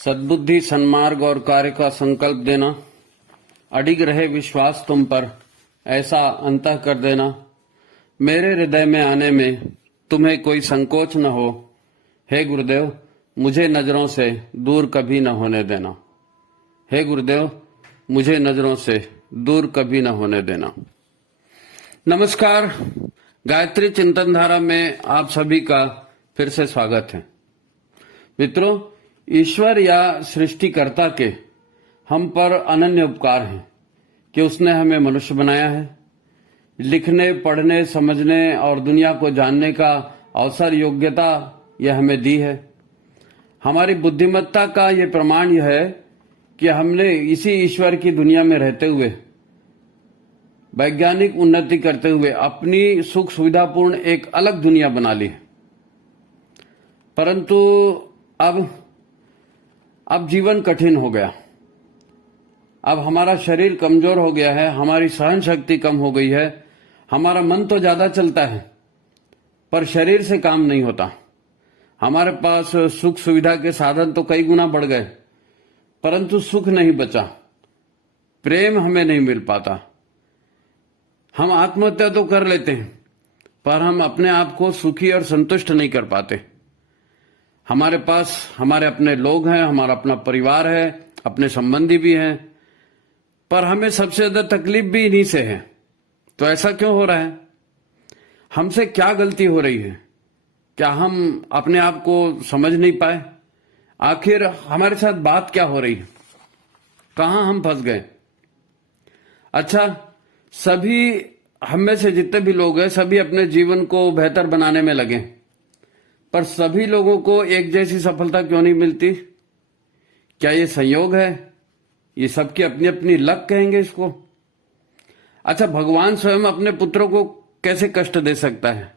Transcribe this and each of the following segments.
सद्बुद्धि, सन्मार्ग और कार्य का संकल्प देना, अडिग रहे विश्वास तुम पर, ऐसा अंतः कर देना। मेरे हृदय में आने में तुम्हें कोई संकोच न हो। हे गुरुदेव, मुझे नजरों से दूर कभी न होने देना। हे गुरुदेव, मुझे नजरों से दूर कभी न होने देना। नमस्कार, गायत्री चिंतन धारा में आप सभी का फिर से स्वागत है। मित्रों, ईश्वर या सृष्टिकर्ता के हम पर अनन्य उपकार हैं कि उसने हमें मनुष्य बनाया है। लिखने, पढ़ने, समझने और दुनिया को जानने का अवसर, योग्यता यह हमें दी है। हमारी बुद्धिमत्ता का यह प्रमाण यह है कि हमने इसी ईश्वर की दुनिया में रहते हुए, वैज्ञानिक उन्नति करते हुए अपनी सुख सुविधापूर्ण एक अलग दुनिया बना ली है। परंतु अब जीवन कठिन हो गया। अब हमारा शरीर कमजोर हो गया है, हमारी सहन शक्ति कम हो गई है। हमारा मन तो ज्यादा चलता है पर शरीर से काम नहीं होता। हमारे पास सुख सुविधा के साधन तो कई गुना बढ़ गए, परंतु सुख नहीं बचा, प्रेम हमें नहीं मिल पाता। हम आत्महत्या तो कर लेते हैं पर हम अपने आप को सुखी और संतुष्ट नहीं कर पाते। हमारे पास हमारे अपने लोग हैं, हमारा अपना परिवार है, अपने संबंधी भी हैं, पर हमें सबसे ज्यादा तकलीफ भी इन्हीं से है। तो ऐसा क्यों हो रहा है? हमसे क्या गलती हो रही है? क्या हम अपने आप को समझ नहीं पाए? आखिर हमारे साथ बात क्या हो रही है? कहां हम फंस गए? अच्छा, सभी हम में से जितने भी लोग हैं, सभी अपने जीवन को बेहतर बनाने में लगे, पर सभी लोगों को एक जैसी सफलता क्यों नहीं मिलती? क्या ये संयोग है? ये सबकी अपनी अपनी लक कहेंगे इसको। अच्छा, भगवान स्वयं अपने पुत्रों को कैसे कष्ट दे सकता है?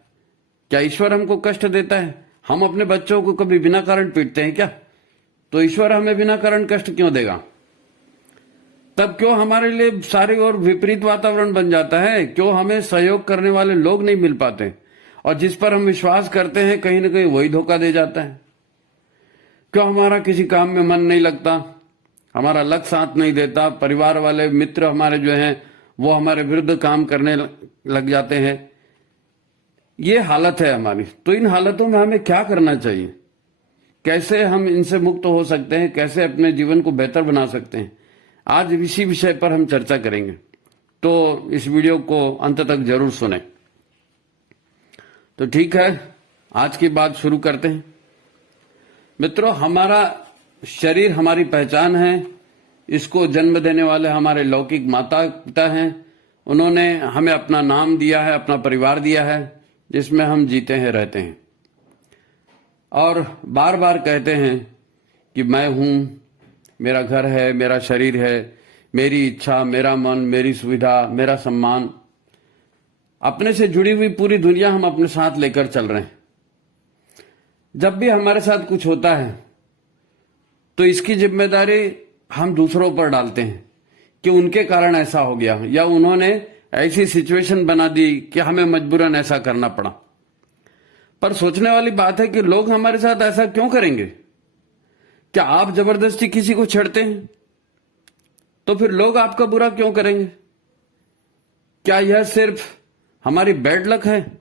क्या ईश्वर हमको कष्ट देता है? हम अपने बच्चों को कभी बिना कारण पीटते हैं क्या? तो ईश्वर हमें बिना कारण कष्ट क्यों देगा? तब क्यों हमारे लिए सारे और विपरीत वातावरण बन जाता है? क्यों हमें सहयोग करने वाले लोग नहीं मिल पाते? और जिस पर हम विश्वास करते हैं कहीं ना कहीं वही धोखा दे जाता है। क्यों हमारा किसी काम में मन नहीं लगता? हमारा लक्ष्य साथ नहीं देता। परिवार वाले, मित्र हमारे जो हैं वो हमारे विरुद्ध काम करने लग जाते हैं। ये हालत है हमारी। तो इन हालतों में हमें क्या करना चाहिए? कैसे हम इनसे मुक्त हो सकते हैं? कैसे अपने जीवन को बेहतर बना सकते हैं? आज इसी विषय पर हम चर्चा करेंगे, तो इस वीडियो को अंत तक जरूर सुने। तो ठीक है, आज की बात शुरू करते हैं। मित्रों, हमारा शरीर हमारी पहचान है। इसको जन्म देने वाले हमारे लौकिक माता पिता हैं। उन्होंने हमें अपना नाम दिया है, अपना परिवार दिया है, जिसमें हम जीते हैं, रहते हैं और बार बार कहते हैं कि मैं हूं, मेरा घर है, मेरा शरीर है, मेरी इच्छा, मेरा मन, मेरी सुविधा, मेरा सम्मान। अपने से जुड़ी हुई पूरी दुनिया हम अपने साथ लेकर चल रहे हैं। जब भी हमारे साथ कुछ होता है तो इसकी जिम्मेदारी हम दूसरों पर डालते हैं कि उनके कारण ऐसा हो गया, या उन्होंने ऐसी सिचुएशन बना दी कि हमें मजबूरन ऐसा करना पड़ा। पर सोचने वाली बात है कि लोग हमारे साथ ऐसा क्यों करेंगे? क्या आप जबरदस्ती किसी को छेड़ते हैं तो फिर लोग आपका बुरा क्यों करेंगे? क्या यह सिर्फ हमारी बैड लक है?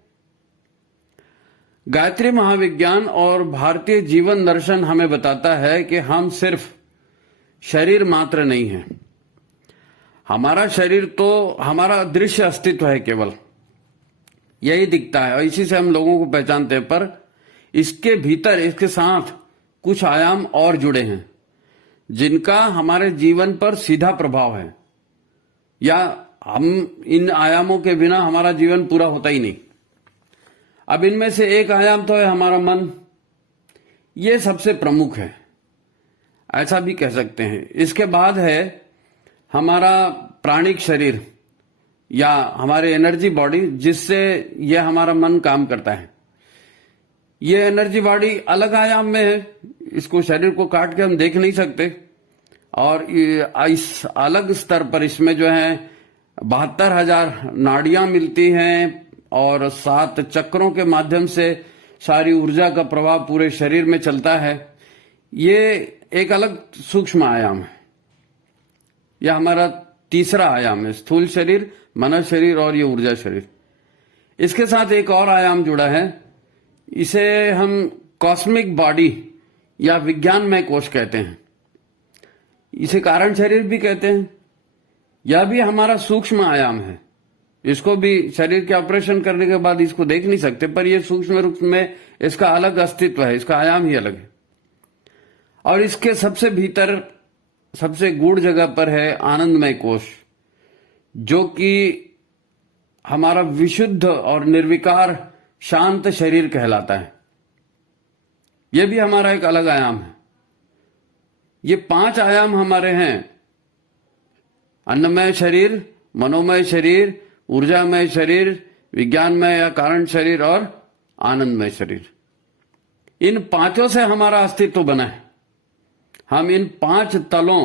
गायत्री महाविज्ञान और भारतीय जीवन दर्शन हमें बताता है कि हम सिर्फ शरीर मात्र नहीं है। हमारा शरीर तो हमारा दृश्य अस्तित्व है, केवल यही दिखता है और इसी से हम लोगों को पहचानते हैं। पर इसके भीतर, इसके साथ कुछ आयाम और जुड़े हैं जिनका हमारे जीवन पर सीधा प्रभाव है, या हम इन आयामों के बिना हमारा जीवन पूरा होता ही नहीं। अब इनमें से एक आयाम तो है हमारा मन। ये सबसे प्रमुख है, ऐसा भी कह सकते हैं। इसके बाद है हमारा प्राणिक शरीर या हमारे एनर्जी बॉडी, जिससे यह हमारा मन काम करता है। ये एनर्जी बॉडी अलग आयाम में है, इसको शरीर को काट के हम देख नहीं सकते। और इस अलग स्तर पर इसमें जो है 72,000 नाड़ियां मिलती हैं और 7 चक्रों के माध्यम से सारी ऊर्जा का प्रवाह पूरे शरीर में चलता है। ये एक अलग सूक्ष्म आयाम है। यह हमारा तीसरा आयाम है, स्थूल शरीर, मन शरीर और ये ऊर्जा शरीर। इसके साथ एक और आयाम जुड़ा है, इसे हम कॉस्मिक बॉडी या विज्ञानमय कोश कहते हैं। इसे कारण शरीर भी कहते हैं। यह भी हमारा सूक्ष्म आयाम है। इसको भी शरीर के ऑपरेशन करने के बाद इसको देख नहीं सकते, पर यह सूक्ष्म रूप में इसका अलग अस्तित्व है, इसका आयाम ही अलग है। और इसके सबसे भीतर, सबसे गूढ़ जगह पर है आनंदमय कोश, जो कि हमारा विशुद्ध और निर्विकार शांत शरीर कहलाता है। यह भी हमारा एक अलग आयाम है। ये 5 आयाम हमारे हैं, अन्नमय शरीर, मनोमय शरीर, ऊर्जामय शरीर, विज्ञानमय या कारण शरीर और आनंदमय शरीर। इन 5 से हमारा अस्तित्व बना है। हम इन 5 तलों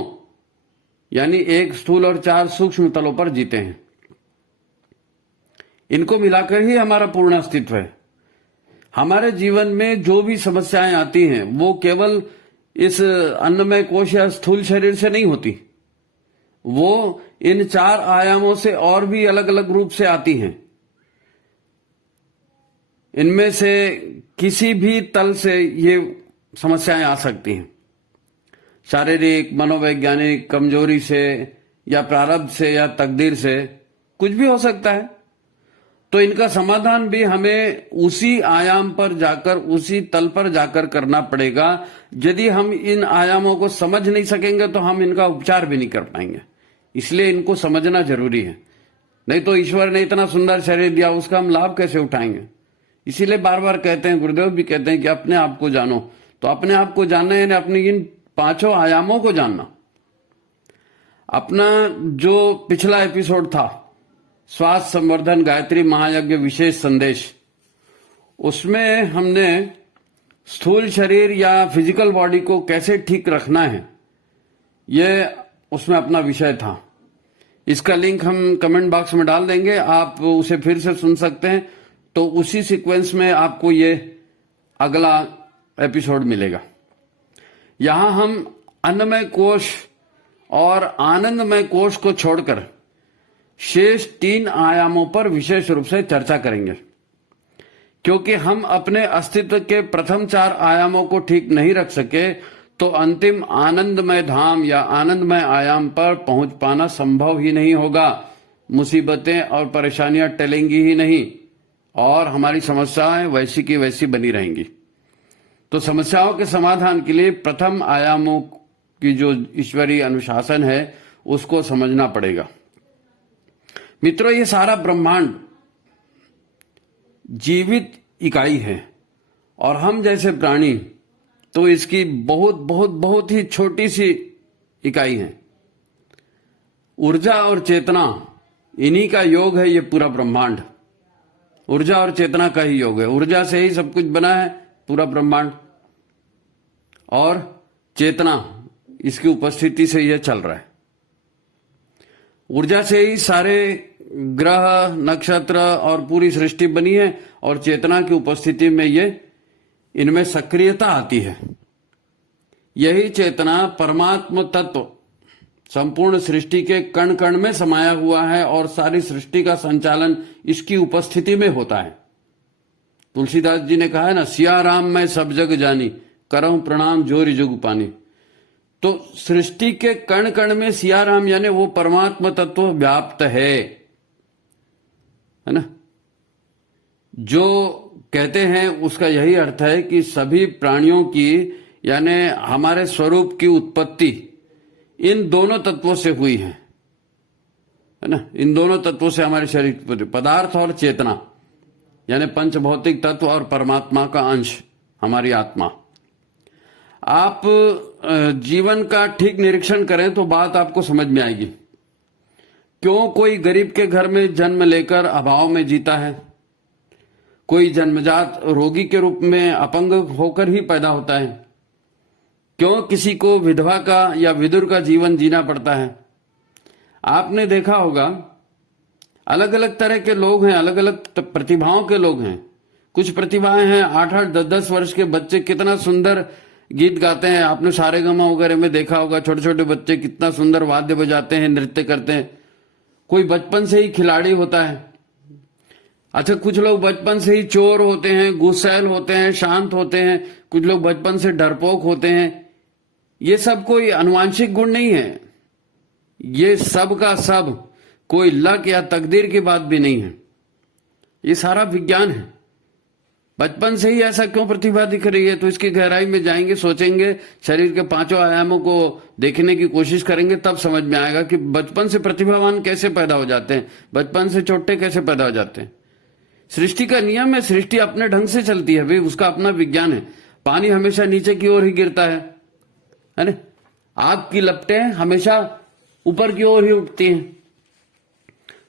यानी 1 स्थूल और 4 सूक्ष्म तलों पर जीते हैं। इनको मिलाकर ही हमारा पूर्ण अस्तित्व है। हमारे जीवन में जो भी समस्याएं आती हैं वो केवल इस अन्नमय कोश या स्थूल शरीर से नहीं होती, वो इन 4 आयामों से और भी अलग अलग रूप से आती हैं। इनमें से किसी भी तल से ये समस्याएं आ सकती हैं। शारीरिक, मनोवैज्ञानिक कमजोरी से या प्रारब्ध से या तकदीर से, कुछ भी हो सकता है। तो इनका समाधान भी हमें उसी आयाम पर जाकर, उसी तल पर जाकर करना पड़ेगा। यदि हम इन आयामों को समझ नहीं सकेंगे तो हम इनका उपचार भी नहीं कर पाएंगे। इसलिए इनको समझना जरूरी है। नहीं तो ईश्वर ने इतना सुंदर शरीर दिया, उसका हम लाभ कैसे उठाएंगे। इसीलिए बार बार कहते हैं, गुरुदेव भी कहते हैं कि अपने आप को जानो। तो अपने आप को जानना यानी अपने इन 5 आयामों को जानना। अपना जो पिछला एपिसोड था, स्वास्थ्य संवर्धन गायत्री महायज्ञ विशेष संदेश, उसमें हमने स्थूल शरीर या फिजिकल बॉडी को कैसे ठीक रखना है, ये उसमें अपना विषय था। इसका लिंक हम कमेंट बॉक्स में डाल देंगे, आप उसे फिर से सुन सकते हैं। तो उसी सीक्वेंस में आपको ये अगला एपिसोड मिलेगा। यहां हम अन्नमय कोश और आनंदमय कोश को छोड़कर शेष 3 आयामों पर विशेष रूप से चर्चा करेंगे, क्योंकि हम अपने अस्तित्व के प्रथम 4 आयामों को ठीक नहीं रख सके तो अंतिम आनंदमय धाम या आनंदमय आयाम पर पहुंच पाना संभव ही नहीं होगा। मुसीबतें और परेशानियां टलेंगी ही नहीं और हमारी समस्याएं वैसी की वैसी बनी रहेंगी। तो समस्याओं के समाधान के लिए प्रथम आयामों की जो ईश्वरीय अनुशासन है उसको समझना पड़ेगा। मित्रों, ये सारा ब्रह्मांड जीवित इकाई है और हम जैसे प्राणी तो इसकी बहुत बहुत बहुत ही छोटी सी इकाई है। ऊर्जा और चेतना, इन्हीं का योग है ये पूरा ब्रह्मांड। ऊर्जा और चेतना का ही योग है। ऊर्जा से ही सब कुछ बना है पूरा ब्रह्मांड, और चेतना, इसकी उपस्थिति से यह चल रहा है। ऊर्जा से ही सारे ग्रह, नक्षत्र और पूरी सृष्टि बनी है, और चेतना की उपस्थिति में ये इनमें सक्रियता आती है। यही चेतना परमात्म तत्व संपूर्ण सृष्टि के कण कण में समाया हुआ है और सारी सृष्टि का संचालन इसकी उपस्थिति में होता है। तुलसीदास जी ने कहा है ना, सिया राम मैं सब जग जानी, करऊं प्रणाम जोरी जुग पानी। तो सृष्टि के कण कण में सिया राम यानी वो परमात्मा तत्व व्याप्त है ना। जो कहते हैं उसका यही अर्थ है कि सभी प्राणियों की यानी हमारे स्वरूप की उत्पत्ति इन दोनों तत्वों से हुई है ना। इन दोनों तत्वों से हमारे शरीर, पदार्थ और चेतना यानी पंच भौतिक तत्व और परमात्मा का अंश हमारी आत्मा। आप जीवन का ठीक निरीक्षण करें तो बात आपको समझ में आएगी। क्यों कोई गरीब के घर में जन्म लेकर अभाव में जीता है, कोई जन्मजात रोगी के रूप में अपंग होकर ही पैदा होता है, क्यों किसी को विधवा का या विदुर का जीवन जीना पड़ता है। आपने देखा होगा अलग अलग तरह के लोग हैं, अलग अलग प्रतिभाओं के लोग हैं। कुछ प्रतिभाएं हैं, 8-8, 10-10 वर्ष के बच्चे कितना सुंदर गीत गाते हैं। आपने सारेगामा वगैरह में देखा होगा, छोटे छोटे बच्चे कितना सुंदर वाद्य बजाते हैं, नृत्य करते हैं। कोई बचपन से ही खिलाड़ी होता है। अच्छा, कुछ लोग बचपन से ही चोर होते हैं, गुस्सैल होते हैं, शांत होते हैं। कुछ लोग बचपन से डरपोक होते हैं। ये सब कोई अनुवांशिक गुण नहीं है, ये सब का सब कोई लक या तकदीर की बात भी नहीं है, ये सारा विज्ञान है। बचपन से ही ऐसा क्यों प्रतिभा दिख रही है, तो इसकी गहराई में जाएंगे, सोचेंगे, शरीर के पांचों आयामों को देखने की कोशिश करेंगे, तब समझ में आएगा कि बचपन से प्रतिभावान कैसे पैदा हो जाते हैं, बचपन से छोटे कैसे पैदा हो जाते हैं। सृष्टि का नियम है, सृष्टि अपने ढंग से चलती है भाई, उसका अपना विज्ञान है। पानी हमेशा नीचे की ओर ही गिरता है ना। आग की लपटें हमेशा ऊपर की ओर ही उठती हैं।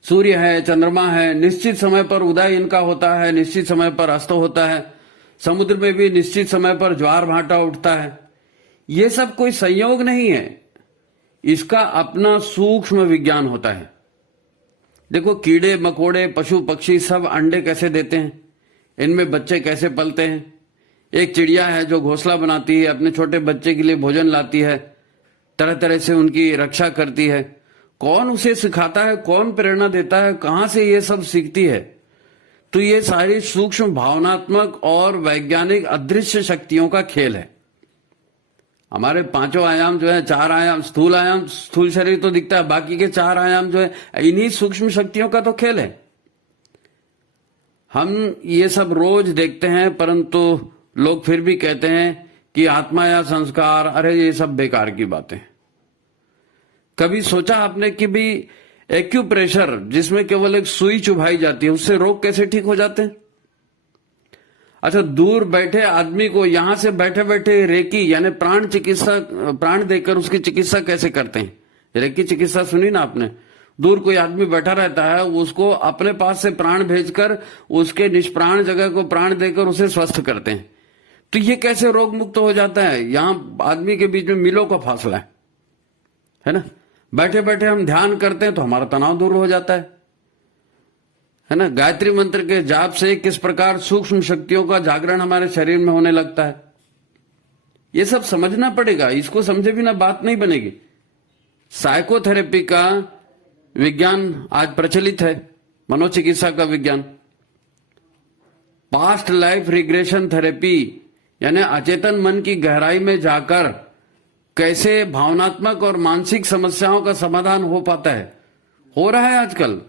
सूर्य है, चंद्रमा है, निश्चित समय पर उदय इनका होता है, निश्चित समय पर अस्त होता है। समुद्र में भी निश्चित समय पर ज्वार भाटा उठता है। ये सब कोई संयोग नहीं है, इसका अपना सूक्ष्म विज्ञान होता है। देखो, कीड़े मकोड़े, पशु पक्षी सब अंडे कैसे देते हैं, इनमें बच्चे कैसे पलते हैं। एक चिड़िया है जो घोंसला बनाती है, अपने छोटे बच्चे के लिए भोजन लाती है, तरह तरह से उनकी रक्षा करती है। कौन उसे सिखाता है, कौन प्रेरणा देता है, कहां से ये सब सीखती है? तो ये सारी सूक्ष्म भावनात्मक और वैज्ञानिक अदृश्य शक्तियों का खेल है। हमारे पांचों आयाम जो है, चार आयाम, स्थूल शरीर तो दिखता है, बाकी के चार आयाम जो है इन्हीं सूक्ष्म शक्तियों का तो खेल है। हम ये सब रोज देखते हैं, परंतु लोग फिर भी कहते हैं कि आत्मा या संस्कार, अरे ये सब बेकार की बातें। कभी सोचा आपने कि भी एक्यूप्रेशर, जिसमें केवल एक सुई चुभाई जाती है, उससे रोग कैसे ठीक हो जाते हैं? अच्छा, दूर बैठे आदमी को यहां से बैठे बैठे रेकी यानी प्राण चिकित्सा, प्राण देकर उसकी चिकित्सा कैसे करते हैं? रेकी चिकित्सा सुनी ना आपने? दूर कोई आदमी बैठा रहता है, उसको अपने पास से प्राण भेजकर उसके निष्प्राण जगह को प्राण देकर उसे स्वस्थ करते हैं। तो ये कैसे रोग मुक्त हो जाता है? यहां आदमी के बीच में मीलों का फासला है ना। बैठे बैठे हम ध्यान करते हैं तो हमारा तनाव दूर हो जाता है ना। गायत्री मंत्र के जाप से किस प्रकार सूक्ष्म शक्तियों का जागरण हमारे शरीर में होने लगता है, ये सब समझना पड़ेगा। इसको समझे बिना बात नहीं बनेगी। साइकोथेरेपी का विज्ञान आज प्रचलित है, मनोचिकित्सा का विज्ञान। पास्ट लाइफ रिग्रेशन थेरेपी यानी अचेतन मन की गहराई में जाकर कैसे भावनात्मक और मानसिक समस्याओं का समाधान हो पाता है, हो रहा है आजकल।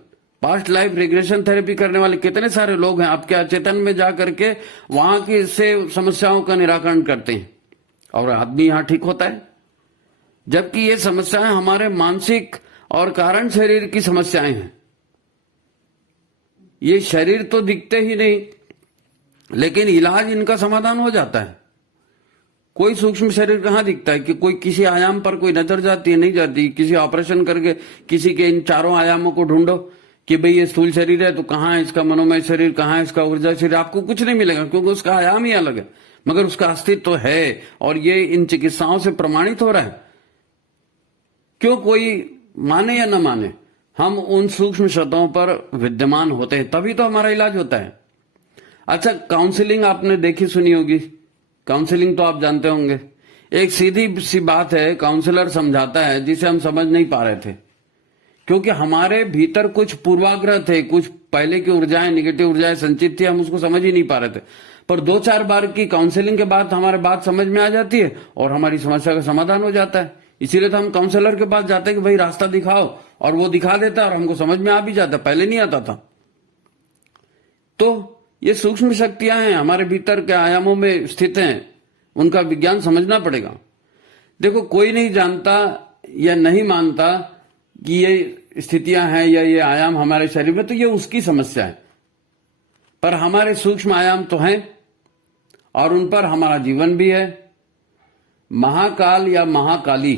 पास्ट लाइफ रिग्रेशन थेरेपी करने वाले कितने सारे लोग हैं, आपके अचेतन में जा करके वहां की से समस्याओं का निराकरण करते हैं और आदमी यहां ठीक होता है। जबकि ये समस्याएं हमारे मानसिक और कारण शरीर की समस्याएं हैं। ये शरीर तो दिखते ही नहीं, लेकिन इलाज इनका समाधान हो जाता है। कोई सूक्ष्म शरीर कहां दिखता है कि कोई किसी आयाम पर कोई नजर जाती है? नहीं जाती। किसी ऑपरेशन करके किसी के इन चारों आयामों को ढूंढो कि भाई ये स्थूल शरीर है तो कहां है इसका मनोमय शरीर, कहां है इसका ऊर्जा शरीर, आपको कुछ नहीं मिलेगा, क्योंकि उसका आयाम ही अलग है, मगर उसका अस्तित्व तो है और ये इन चिकित्साओं से प्रमाणित हो रहा है। क्यों कोई माने या न माने, हम उन सूक्ष्म सतहों पर विद्यमान होते हैं, तभी तो हमारा इलाज होता है। अच्छा, काउंसलिंग आपने देखी सुनी होगी, काउंसलिंग तो आप जानते होंगे। एक सीधी सी बात है, काउंसलर समझाता है जिसे हम समझ नहीं पा रहे थे, क्योंकि हमारे भीतर कुछ पूर्वाग्रह थे, कुछ पहले की ऊर्जाएं, निगेटिव ऊर्जाएं संचित थी, हम उसको समझ ही नहीं पा रहे थे। पर 2-4 बार की काउंसलिंग के बाद हमारे बात समझ में आ जाती है और हमारी समस्या का समाधान हो जाता है। इसीलिए तो हम काउंसलर के पास जाते हैं कि भाई रास्ता दिखाओ, और वो दिखा देता है और हमको समझ में आ भी जाता, पहले नहीं आता था। तो ये सूक्ष्म शक्तियां हैं, हमारे भीतर के आयामों में स्थित हैं, उनका विज्ञान समझना पड़ेगा। देखो, कोई नहीं जानता या नहीं मानता कि ये स्थितियां हैं या ये आयाम हमारे शरीर में, तो ये उसकी समस्या है। पर हमारे सूक्ष्म आयाम तो हैं और उन पर हमारा जीवन भी है। महाकाल या महाकाली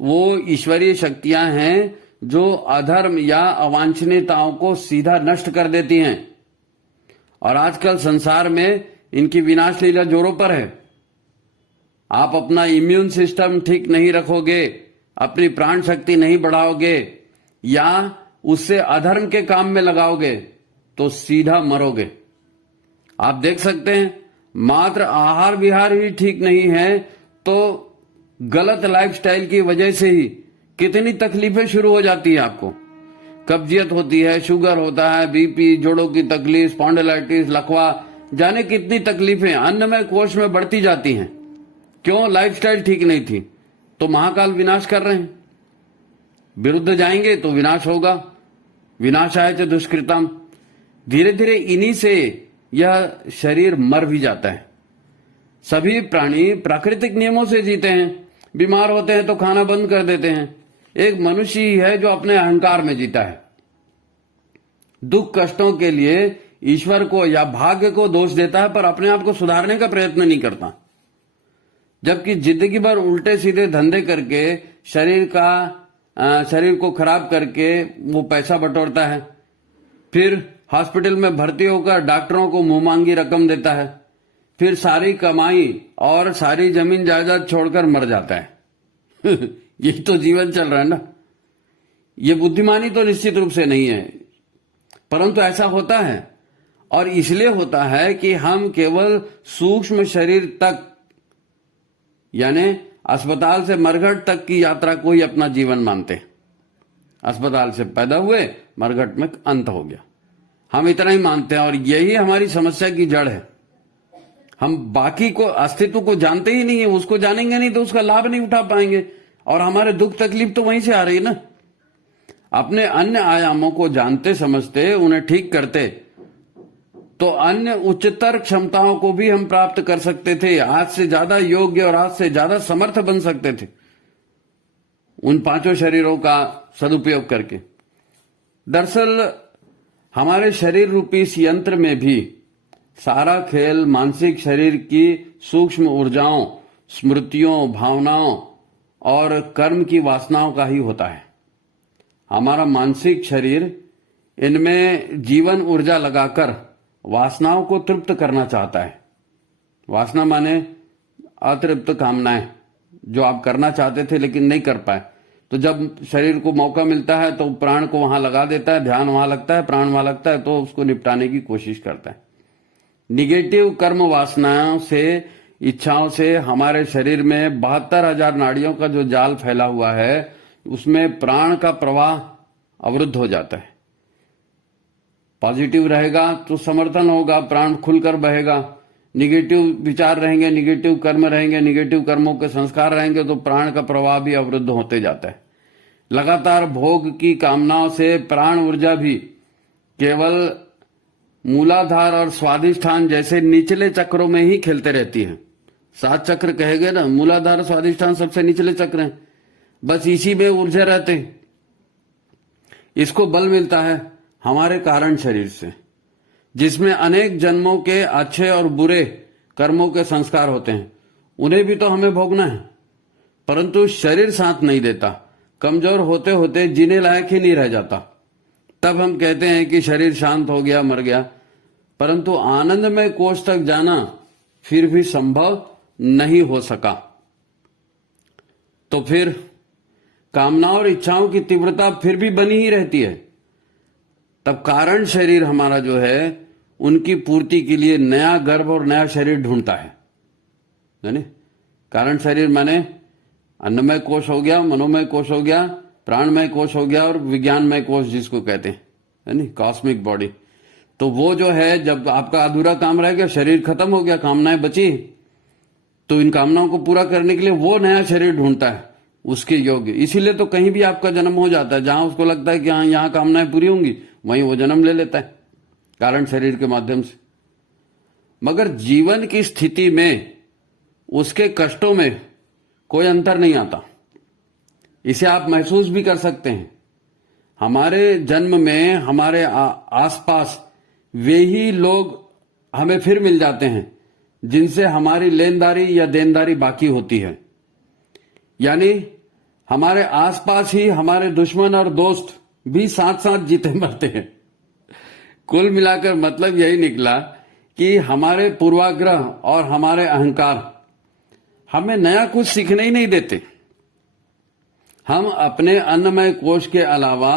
वो ईश्वरीय शक्तियां हैं जो अधर्म या अवांछनीयताओं को सीधा नष्ट कर देती हैं, और आजकल संसार में इनकी विनाश लीला जोरों पर है। आप अपना इम्यून सिस्टम ठीक नहीं रखोगे, अपनी प्राण शक्ति नहीं बढ़ाओगे या उससे अधर्म के काम में लगाओगे तो सीधा मरोगे। आप देख सकते हैं मात्र आहार विहार ही ठीक नहीं है तो गलत लाइफस्टाइल की वजह से ही कितनी तकलीफें शुरू हो जाती है आपको। कब्जियत होती है, शुगर होता है, बीपी, जोड़ों की तकलीफ, स्पॉन्डिलाइटिस, लकवा, जाने कितनी तकलीफें अन्नमय कोश में बढ़ती जाती हैं। क्यों? लाइफस्टाइल ठीक नहीं थी। तो महाकाल विनाश कर रहे हैं। विरुद्ध जाएंगे तो विनाश होगा। विनाशाय च दुष्कृतम। धीरे धीरे इन्हीं से यह शरीर मर भी जाता है। सभी प्राणी प्राकृतिक नियमों से जीते हैं। बीमार होते हैं तो खाना बंद कर देते हैं। एक मनुष्य ही है जो अपने अहंकार में जीता है। दुख कष्टों के लिए ईश्वर को या भाग्य को दोष देता है, पर अपने आप को सुधारने का प्रयत्न नहीं करता। जबकि जिंदगी भर उल्टे सीधे धंधे करके शरीर को खराब करके वो पैसा बटोरता है, फिर हॉस्पिटल में भर्ती होकर डॉक्टरों को मुंह मांगी रकम देता है, फिर सारी कमाई और सारी जमीन जायदाद छोड़कर मर जाता है। यही तो जीवन चल रहा है ना। ये बुद्धिमानी तो निश्चित रूप से नहीं है, परंतु ऐसा होता है। और इसलिए होता है कि हम केवल सूक्ष्म शरीर तक, यानी अस्पताल से मरघट तक की यात्रा को ही अपना जीवन मानते हैं। अस्पताल से पैदा हुए, मरघट में अंत हो गया, हम इतना ही मानते हैं। और यही हमारी समस्या की जड़ है। हम बाकी को, अस्तित्व को जानते ही नहीं है। उसको जानेंगे नहीं तो उसका लाभ नहीं उठा पाएंगे, और हमारे दुख तकलीफ तो वहीं से आ रही है ना। अपने अन्य आयामों को जानते समझते उन्हें ठीक करते तो अन्य उच्चतर क्षमताओं को भी हम प्राप्त कर सकते थे। आज से ज्यादा योग्य और आज से ज्यादा समर्थ बन सकते थे उन पांचों शरीरों का सदुपयोग करके। दरअसल हमारे शरीर रूपी इस यंत्र में भी सारा खेल मानसिक शरीर की सूक्ष्म ऊर्जाओं, स्मृतियों, भावनाओं और कर्म की वासनाओं का ही होता है। हमारा मानसिक शरीर इनमें जीवन ऊर्जा लगाकर वासनाओं को तृप्त करना चाहता है। वासना माने अतृप्त कामनाएं, जो आप करना चाहते थे लेकिन नहीं कर पाए। तो जब शरीर को मौका मिलता है तो प्राण को वहां लगा देता है, ध्यान वहां लगता है, प्राण वहां लगता है, तो उसको निपटाने की कोशिश करता है। निगेटिव कर्म वासनाओं से, इच्छाओं से हमारे शरीर में 72,000 नाड़ियों का जो जाल फैला हुआ है, उसमें प्राण का प्रवाह अवरुद्ध हो जाता है। पॉजिटिव रहेगा तो समर्थन होगा, प्राण खुलकर बहेगा। निगेटिव विचार रहेंगे, निगेटिव कर्म रहेंगे, निगेटिव कर्मों के संस्कार रहेंगे, तो प्राण का प्रवाह भी अवरुद्ध होते जाता है। लगातार भोग की कामनाओं से प्राण ऊर्जा भी केवल मूलाधार और स्वादिष्ठान जैसे निचले चक्रों में ही खेलते रहती है। 7 चक्र कहेंगे ना, मूलाधार, स्वादिष्ठान सबसे निचले चक्र हैं, बस इसी में ऊर्जा रहते हैं। इसको बल मिलता है हमारे कारण शरीर से, जिसमें अनेक जन्मों के अच्छे और बुरे कर्मों के संस्कार होते हैं। उन्हें भी तो हमें भोगना है, परंतु शरीर साथ नहीं देता। कमजोर होते होते जीने लायक ही नहीं रह जाता। तब हम कहते हैं कि शरीर शांत हो गया, मर गया, परंतु आनंदमय कोष तक जाना फिर भी संभव नहीं हो सका। तो फिर कामनाओं और इच्छाओं की तीव्रता फिर भी बनी ही रहती है। तब कारण शरीर हमारा जो है, उनकी पूर्ति के लिए नया गर्भ और नया शरीर ढूंढता है। यानी कारण शरीर माने अन्नमय कोश हो गया, मनोमय कोश हो गया, प्राणमय कोश हो गया और विज्ञानमय कोश जिसको कहते हैं, यानी कॉस्मिक बॉडी। तो वो जो है, जब आपका अधूरा काम रह गया, शरीर खत्म हो गया, कामनाएं बची, तो इन कामनाओं को पूरा करने के लिए वो नया शरीर ढूंढता है उसके योग्य। इसीलिए तो कहीं भी आपका जन्म हो जाता है, जहां उसको लगता है कि हाँ यहां कामनाएं पूरी होंगी, वहीं वो जन्म ले लेता है कारण शरीर के माध्यम से। मगर जीवन की स्थिति में उसके कष्टों में कोई अंतर नहीं आता। इसे आप महसूस भी कर सकते हैं। हमारे जन्म में हमारे आसपास वे ही लोग हमें फिर मिल जाते हैं जिनसे हमारी लेनदारी या देनदारी बाकी होती है। यानी हमारे आसपास ही हमारे दुश्मन और दोस्त भी साथ साथ जीते मरते हैं। कुल मिलाकर मतलब यही निकला कि हमारे पूर्वाग्रह और हमारे अहंकार हमें नया कुछ सीखने ही नहीं देते। हम अपने अन्नमय कोश के अलावा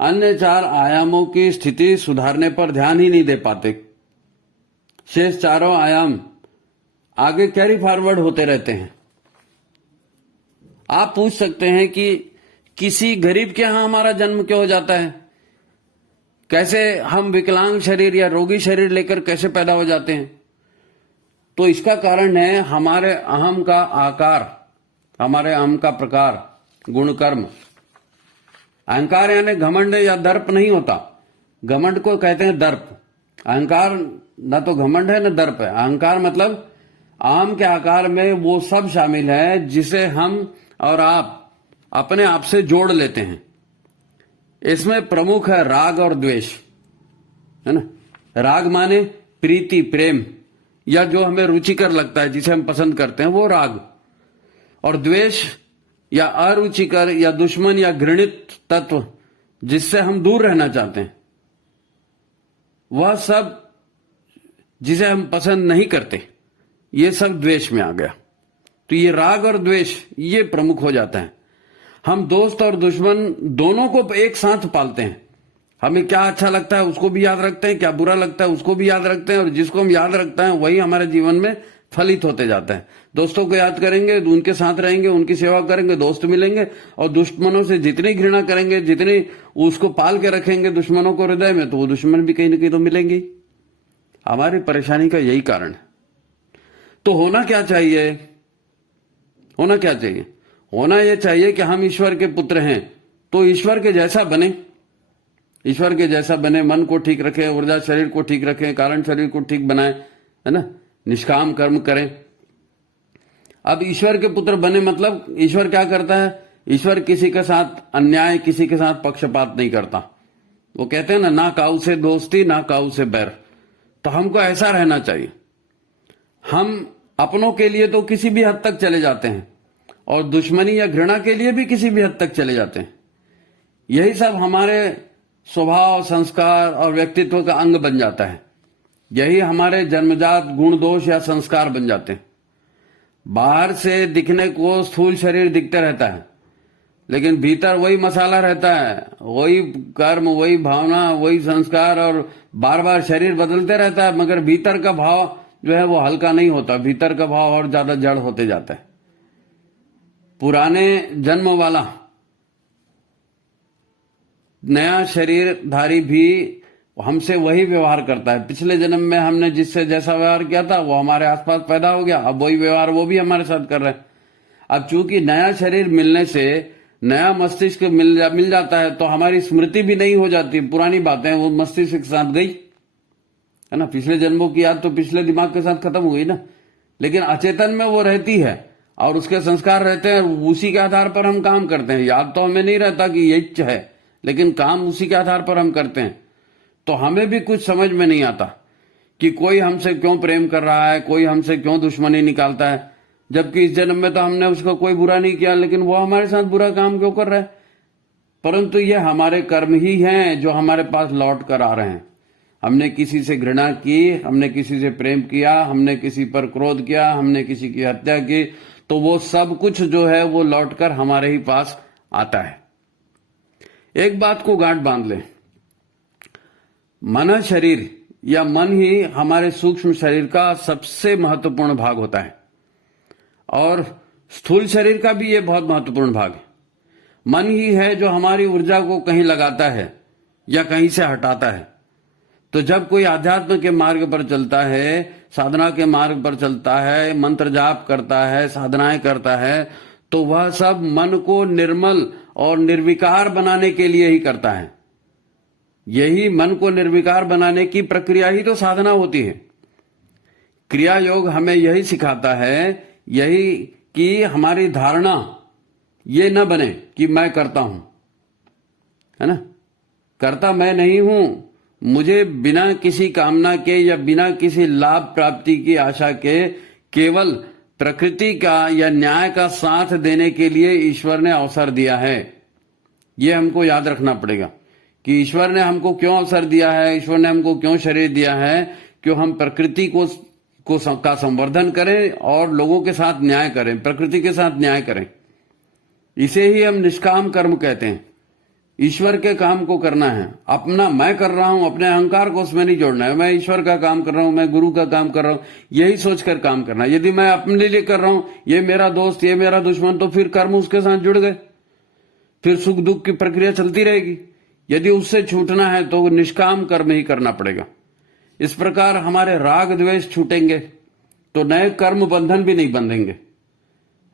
अन्य 4 आयामों की स्थिति सुधारने पर ध्यान ही नहीं दे पाते। शेष चारों आयाम आगे कैरी फॉरवर्ड होते रहते हैं। आप पूछ सकते हैं कि किसी गरीब के यहां हमारा जन्म क्यों हो जाता है, कैसे हम विकलांग शरीर या रोगी शरीर लेकर कैसे पैदा हो जाते हैं। तो इसका कारण है हमारे अहम का आकार, हमारे अहम का प्रकार, गुण कर्म। अहंकार यानी घमंड या दर्प नहीं होता, घमंड को कहते हैं दर्प। अहंकार न तो घमंड है न दर्प है। अहंकार मतलब अहम के आकार में वो सब शामिल है जिसे हम और आप अपने आप से जोड़ लेते हैं। इसमें प्रमुख है राग और द्वेष, है ना। राग माने प्रीति, प्रेम, या जो हमें रुचिकर लगता है, जिसे हम पसंद करते हैं, वो राग। और द्वेष या अरुचिकर या दुश्मन या घृणित तत्व जिससे हम दूर रहना चाहते हैं, वह सब जिसे हम पसंद नहीं करते, ये सब द्वेष में आ गया। तो ये राग और द्वेष ये प्रमुख हो जाता है। हम दोस्त और दुश्मन दोनों को एक साथ पालते हैं। हमें क्या अच्छा लगता है उसको भी याद रखते हैं, क्या बुरा लगता है उसको भी याद रखते हैं, और जिसको हम याद रखते हैं वही हमारे जीवन में फलित होते जाता है। दोस्तों को याद करेंगे, उनके साथ रहेंगे, उनकी सेवा करेंगे, दोस्त मिलेंगे, और दुश्मनों से जितनी घृणा करेंगे, जितनी उसको पाल के रखेंगे दुश्मनों को हृदय में, तो वो दुश्मन भी कहीं ना कहीं तो मिलेंगे। हमारी परेशानी का यही कारण है। तो होना क्या चाहिए? होना क्या चाहिए? होना यह चाहिए कि हम ईश्वर के पुत्र हैं, तो ईश्वर के जैसा बने, ईश्वर के जैसा बने, मन को ठीक रखें, ऊर्जा शरीर को ठीक रखें, कारण शरीर को ठीक बनाएं, है ना, निष्काम कर्म करें। अब ईश्वर के पुत्र बने मतलब ईश्वर क्या करता है? ईश्वर किसी के साथ अन्याय, किसी के साथ पक्षपात नहीं करता। वो कहते हैं ना काऊ से दोस्ती, ना काऊ से बैर। तो हमको ऐसा रहना चाहिए। हम अपनों के लिए तो किसी भी हद तक चले जाते हैं, और दुश्मनी या घृणा के लिए भी किसी भी हद तक चले जाते हैं। यही सब हमारे स्वभाव, संस्कार और व्यक्तित्व का अंग बन जाता है। यही हमारे जन्मजात गुण दोष या संस्कार बन जाते हैं। बाहर से दिखने को स्थूल शरीर दिखता रहता है, लेकिन भीतर वही मसाला रहता है, वही कर्म, वही भावना, वही संस्कार, और बार बार शरीर बदलते रहता है, मगर भीतर का भाव जो है वो हल्का नहीं होता। भीतर का भाव और ज्यादा जड़ होते जाता है। पुराने जन्म वाला नया शरीरधारी भी हमसे वही व्यवहार करता है। पिछले जन्म में हमने जिससे जैसा व्यवहार किया था वो हमारे आसपास पैदा हो गया, अब वही व्यवहार वो भी हमारे साथ कर रहे हैं। अब चूंकि नया शरीर मिलने से नया मस्तिष्क मिल जाता है, तो हमारी स्मृति भी नहीं हो जाती। पुरानी बातें वो मस्तिष्क के साथ गई, है ना। पिछले जन्मों की याद तो पिछले दिमाग के साथ खत्म हुई ना, लेकिन अचेतन में वो रहती है और उसके संस्कार रहते हैं। उसी के आधार पर हम काम करते हैं। याद तो हमें नहीं रहता कि ये है, लेकिन काम उसी के आधार पर हम करते हैं। तो हमें भी कुछ समझ में नहीं आता कि कोई हमसे क्यों प्रेम कर रहा है, कोई हमसे क्यों दुश्मनी निकालता है, जबकि इस जन्म में तो हमने उसको कोई बुरा नहीं किया, लेकिन वो हमारे साथ बुरा काम क्यों कर रहा है? परंतु ये हमारे कर्म ही हैं जो हमारे पास लौट कर आ रहे हैं। हमने किसी से घृणा की, हमने किसी से प्रेम किया, हमने किसी पर क्रोध किया, हमने किसी की हत्या की, तो वो सब कुछ जो है वो लौटकर हमारे ही पास आता है। एक बात को गांठ बांध लें, मन शरीर या मन ही हमारे सूक्ष्म शरीर का सबसे महत्वपूर्ण भाग होता है, और स्थूल शरीर का भी ये बहुत महत्वपूर्ण भाग है। मन ही है जो हमारी ऊर्जा को कहीं लगाता है या कहीं से हटाता है। तो जब कोई आध्यात्म के मार्ग पर चलता है, साधना के मार्ग पर चलता है, मंत्र जाप करता है, साधनाएं करता है, तो वह सब मन को निर्मल और निर्विकार बनाने के लिए ही करता है। यही मन को निर्विकार बनाने की प्रक्रिया ही तो साधना होती है। क्रिया योग हमें यही सिखाता है, यही कि हमारी धारणा ये न बने कि मैं करता हूं, है ना। करता मैं नहीं हूं। मुझे बिना किसी कामना के या बिना किसी लाभ प्राप्ति की आशा के केवल प्रकृति का या न्याय का साथ देने के लिए ईश्वर ने अवसर दिया है। यह हमको याद रखना पड़ेगा कि ईश्वर ने हमको क्यों अवसर दिया है, ईश्वर ने हमको क्यों शरीर दिया है, क्यों हम प्रकृति को का संवर्धन करें और लोगों के साथ न्याय करें, प्रकृति के साथ न्याय करें। इसे ही हम निष्काम कर्म कहते हैं। ईश्वर के काम को करना है। अपना मैं कर रहा हूं, अपने अहंकार को उसमें नहीं जोड़ना है। मैं ईश्वर का काम कर रहा हूं, मैं गुरु का काम कर रहा हूं, यही सोचकर काम करना है। यदि मैं अपने लिए कर रहा हूं, ये मेरा दोस्त, ये मेरा दुश्मन, तो फिर कर्म उसके साथ जुड़ गए, फिर सुख दुख की प्रक्रिया चलती रहेगी। यदि उससे छूटना है तो निष्काम कर्म ही करना पड़ेगा। इस प्रकार हमारे राग द्वेष छूटेंगे तो नए कर्म बंधन भी नहीं बंधेंगे,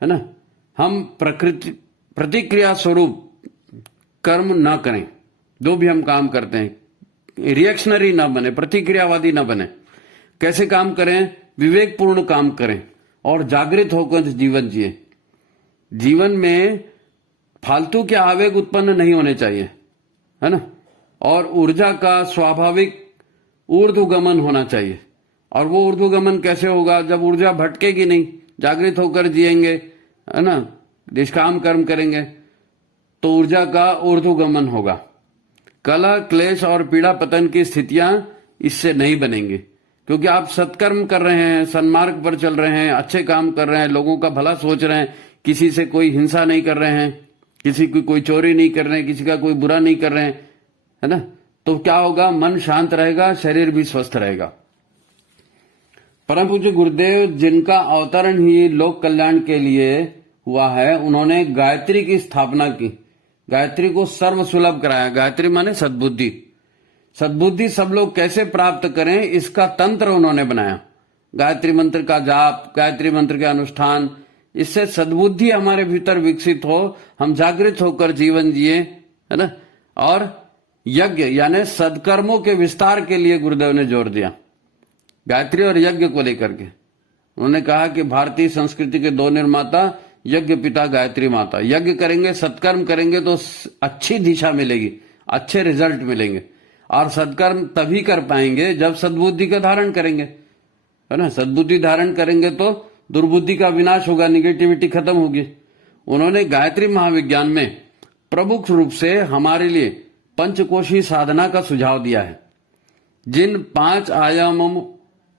है ना। हम प्रकृति प्रतिक्रिया स्वरूप कर्म ना करें। जो भी हम काम करते हैं रिएक्शनरी ना बने, प्रतिक्रियावादी ना बने। कैसे काम करें? विवेकपूर्ण काम करें और जागृत होकर जीवन जिए। जीवन में फालतू के आवेग उत्पन्न नहीं होने चाहिए, है ना। और ऊर्जा का स्वाभाविक ऊर्ध्वगमन होना चाहिए। और वो ऊर्ध्वगमन कैसे होगा? जब ऊर्जा भटकेगी नहीं, जागृत होकर जिएंगे, है ना, निष्काम कर्म करेंगे तो ऊर्जा का ऊर्ध्वगमन होगा। कलह, क्लेश और पीड़ा पतन की स्थितियां इससे नहीं बनेंगी, क्योंकि आप सत्कर्म कर रहे हैं, सन्मार्ग पर चल रहे हैं, अच्छे काम कर रहे हैं, लोगों का भला सोच रहे हैं, किसी से कोई हिंसा नहीं कर रहे हैं, किसी की कोई चोरी नहीं कर रहे हैं, किसी का कोई बुरा नहीं कर रहे हैं, है ना। तो क्या होगा? मन शांत रहेगा, शरीर भी स्वस्थ रहेगा। परम पूज्य गुरुदेव, जिनका अवतरण ही लोक कल्याण के लिए हुआ है, उन्होंने गायत्री की स्थापना की। गायत्री को सर्वसुलभ कराया। गायत्री माने सद्बुद्धि। सद्बुद्धि सब लोग कैसे प्राप्त करें, इसका तंत्र उन्होंने बनाया। गायत्री मंत्र का जाप, गायत्री मंत्र के अनुष्ठान, इससे सद्बुद्धि हमारे भीतर विकसित हो, हम जागृत होकर जीवन जिए, है ना। और यज्ञ यानी सदकर्मों के विस्तार के लिए गुरुदेव ने जोर दिया, गायत्री और यज्ञ को लेकर के। उन्होंने कहा कि भारतीय संस्कृति के दो निर्माता, यज्ञ पिता, गायत्री माता। यज्ञ करेंगे, सत्कर्म करेंगे तो अच्छी दिशा मिलेगी, अच्छे रिजल्ट मिलेंगे। और सत्कर्म तभी कर पाएंगे जब सद्बुद्धि का धारण करेंगे, है ना। सद्बुद्धि धारण करेंगे तो दुर्बुद्धि का विनाश होगा, निगेटिविटी खत्म होगी। उन्होंने गायत्री महाविज्ञान में प्रमुख रूप से हमारे लिए पंचकोशी साधना का सुझाव दिया है। जिन 5 आयामों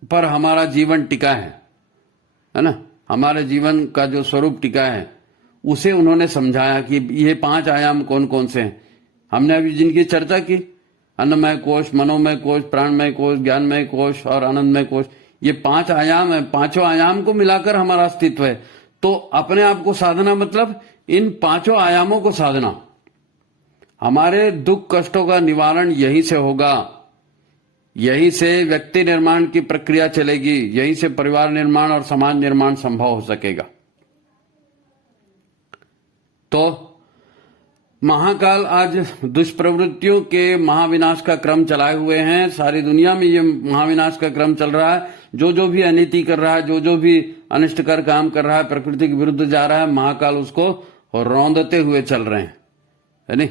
पर हमारा जीवन टिका है ना, हमारे जीवन का जो स्वरूप टिका है, उसे उन्होंने समझाया कि ये 5 आयाम कौन कौन से हैं। हमने अभी जिनकी चर्चा की, अन्नमय कोश, मनोमय कोश, प्राणमय कोश, ज्ञानमय कोश और आनंदमय कोश, ये 5 आयाम है। 5 आयाम को मिलाकर हमारा अस्तित्व है। तो अपने आप को साधना मतलब इन 5 आयामों को साधना। हमारे दुख कष्टों का निवारण यहीं से होगा, यहीं से व्यक्ति निर्माण की प्रक्रिया चलेगी, यहीं से परिवार निर्माण और समाज निर्माण संभव हो सकेगा। तो महाकाल आज दुष्प्रवृत्तियों के महाविनाश का क्रम चलाए हुए हैं। सारी दुनिया में ये महाविनाश का क्रम चल रहा है। जो जो भी अनीति कर रहा है, जो भी अनिष्टकर काम कर रहा है, प्रकृति के विरुद्ध जा रहा है, महाकाल उसको रौंदते हुए चल रहे हैं, है नहीं।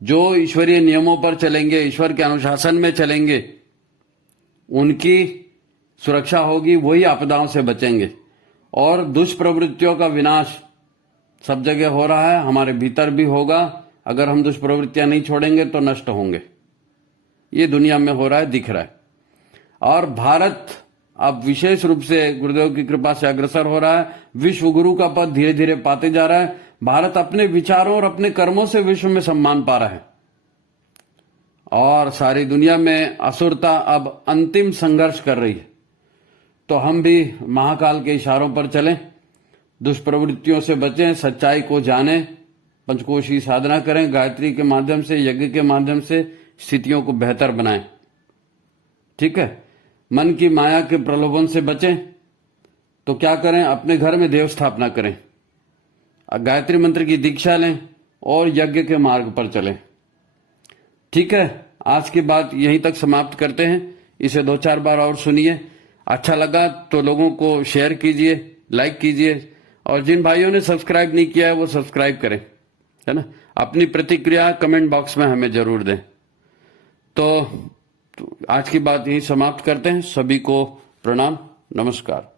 जो ईश्वरीय नियमों पर चलेंगे, ईश्वर के अनुशासन में चलेंगे, उनकी सुरक्षा होगी, वही आपदाओं से बचेंगे। और दुष्प्रवृत्तियों का विनाश सब जगह हो रहा है, हमारे भीतर भी होगा। अगर हम दुष्प्रवृत्तियां नहीं छोड़ेंगे तो नष्ट होंगे। ये दुनिया में हो रहा है, दिख रहा है। और भारत अब विशेष रूप से गुरुदेव की कृपा से अग्रसर हो रहा है, विश्व गुरु का पद धीरे धीरे पाते जा रहा है। भारत अपने विचारों और अपने कर्मों से विश्व में सम्मान पा रहा है। और सारी दुनिया में असुरता अब अंतिम संघर्ष कर रही है। तो हम भी महाकाल के इशारों पर चलें, दुष्प्रवृत्तियों से बचें, सच्चाई को जानें, पंचकोशी साधना करें, गायत्री के माध्यम से, यज्ञ के माध्यम से स्थितियों को बेहतर बनाएं। ठीक है। मन की माया के प्रलोभन से बचें तो क्या करें? अपने घर में देव स्थापना करें, गायत्री मंत्र की दीक्षा लें और यज्ञ के मार्ग पर चलें। ठीक है। आज की बात यहीं तक समाप्त करते हैं। इसे 2-4 बार और सुनिए। अच्छा लगा तो लोगों को शेयर कीजिए, लाइक कीजिए, और जिन भाइयों ने सब्सक्राइब नहीं किया है वो सब्सक्राइब करें, है ना। अपनी प्रतिक्रिया कमेंट बॉक्स में हमें जरूर दें। तो आज की बात यहीं समाप्त करते हैं। सभी को प्रणाम, नमस्कार।